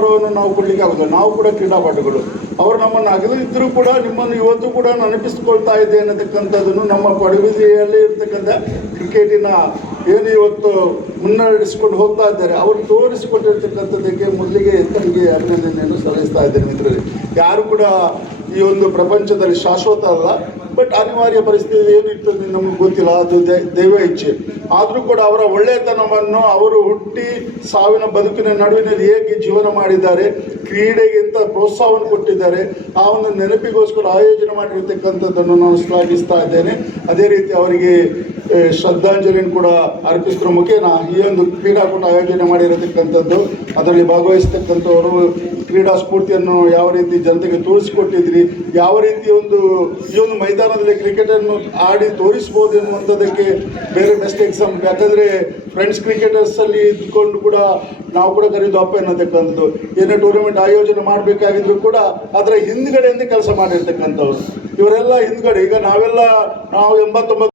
ನಾವು ಕೊಡ್ಲಿಕ್ಕೆ ಆಗೋದಿಲ್ಲ. ನಾವು ಕೂಡ ಕ್ರೀಡಾಪಟುಗಳು. ಅವರು ನಮ್ಮನ್ನು ಅಗಲಿದ್ದರೂ ಕೂಡ ನಿಮ್ಮನ್ನು ಇವತ್ತು ಕೂಡ ನೆನಪಿಸ್ಕೊಳ್ತಾ ಇದೆ ಅನ್ನತಕ್ಕಂಥದ್ದನ್ನು ನಮ್ಮ ಪಡುಬಿದ್ರಿಯಲ್ಲಿ ಇರ್ತಕ್ಕಂಥ ಕ್ರಿಕೆಟಿನ ಏನು ಇವತ್ತು ಮುನ್ನಡೆಸಿಕೊಂಡು ಹೋಗ್ತಾ ಇದ್ದಾರೆ ಅವರು ತೋರಿಸಿಕೊಟ್ಟಿರ್ತಕ್ಕಂಥದ್ದಕ್ಕೆ ಮೊದಲಿಗೆ ತಮಗೆ ಅಭಿನಂದನೆಯನ್ನು ಸಲ್ಲಿಸ್ತಾ ಇದ್ದೇನೆ ಮಿತ್ರರೇ. ಯಾರು ಕೂಡ ಈ ಒಂದು ಪ್ರಪಂಚದಲ್ಲಿ ಶಾಶ್ವತ ಅಲ್ಲ, ಬಟ್ ಅನಿವಾರ್ಯ ಪರಿಸ್ಥಿತಿ ಏನಿರ್ತದೆ ನಮಗೆ ಗೊತ್ತಿಲ್ಲ, ಅದು ದೈವ ಇಚ್ಛೆ. ಆದರೂ ಕೂಡ ಅವರ ಒಳ್ಳೆಯತನವನ್ನು ಅವರು ಹುಟ್ಟಿ ಸಾವಿನ ಬದುಕಿನ ನಡುವಿನಲ್ಲಿ ಹೇಗೆ ಜೀವನ ಮಾಡಿದ್ದಾರೆ, ಕ್ರೀಡೆಗೆ ಎಂಥ ಪ್ರೋತ್ಸಾಹವನ್ನು ಕೊಟ್ಟಿದ್ದಾರೆ, ಆ ಒಂದು ನೆನಪಿಗೋಸ್ಕರ ಆಯೋಜನೆ ಮಾಡಿರ್ತಕ್ಕಂಥದ್ದನ್ನು ನಾನು ಶ್ಲಾಘಿಸ್ತಾ ಇದ್ದೇನೆ. ಅದೇ ರೀತಿ ಅವರಿಗೆ ಶ್ರದ್ಧಾಂಜಲಿಯನ್ನು ಕೂಡ ಅರ್ಪಿಸಿದ್ರ ಮುಖೇನ ಈ ಒಂದು ಕ್ರೀಡಾಕೂಟ ಆಯೋಜನೆ ಮಾಡಿರತಕ್ಕಂಥದ್ದು, ಅದರಲ್ಲಿ ಭಾಗವಹಿಸ್ತಕ್ಕಂಥವರು ಕ್ರೀಡಾ ಸ್ಫೂರ್ತಿಯನ್ನು ಯಾವ ರೀತಿ ಜನತೆಗೆ ತೋರಿಸಿಕೊಟ್ಟಿದ್ರಿ, ಯಾವ ರೀತಿ ಈ ಒಂದು ಮೈದಾನದಲ್ಲಿ ಕ್ರಿಕೆಟನ್ನು ಆಡಿ ತೋರಿಸ್ಬೋದು ಎನ್ನುವಂಥದ್ದಕ್ಕೆ ಬೇರೆ ಬೆಸ್ಟ್ ಎಕ್ಸಾಮ್. ಯಾಕಂದರೆ ಫ್ರೆಂಡ್ಸ್ ಕ್ರಿಕೆಟರ್ಸಲ್ಲಿ ಇದ್ಕೊಂಡು ಕೂಡ ನಾವು ಕೂಡ ಕರೀದು ಅಪ್ಪ ಎನ್ನತಕ್ಕಂಥದ್ದು. ಏನೇ ಟೂರ್ನಮೆಂಟ್ ಆಯೋಜನೆ ಮಾಡಬೇಕಾಗಿದ್ರು ಕೂಡ ಅದರ ಹಿಂದ್ಗಡೆಯಿಂದ ಕೆಲಸ ಮಾಡಿರ್ತಕ್ಕಂಥವ್ರು ಇವರೆಲ್ಲ ಹಿಂದ್ಗಡೆ. ಈಗ ನಾವು 89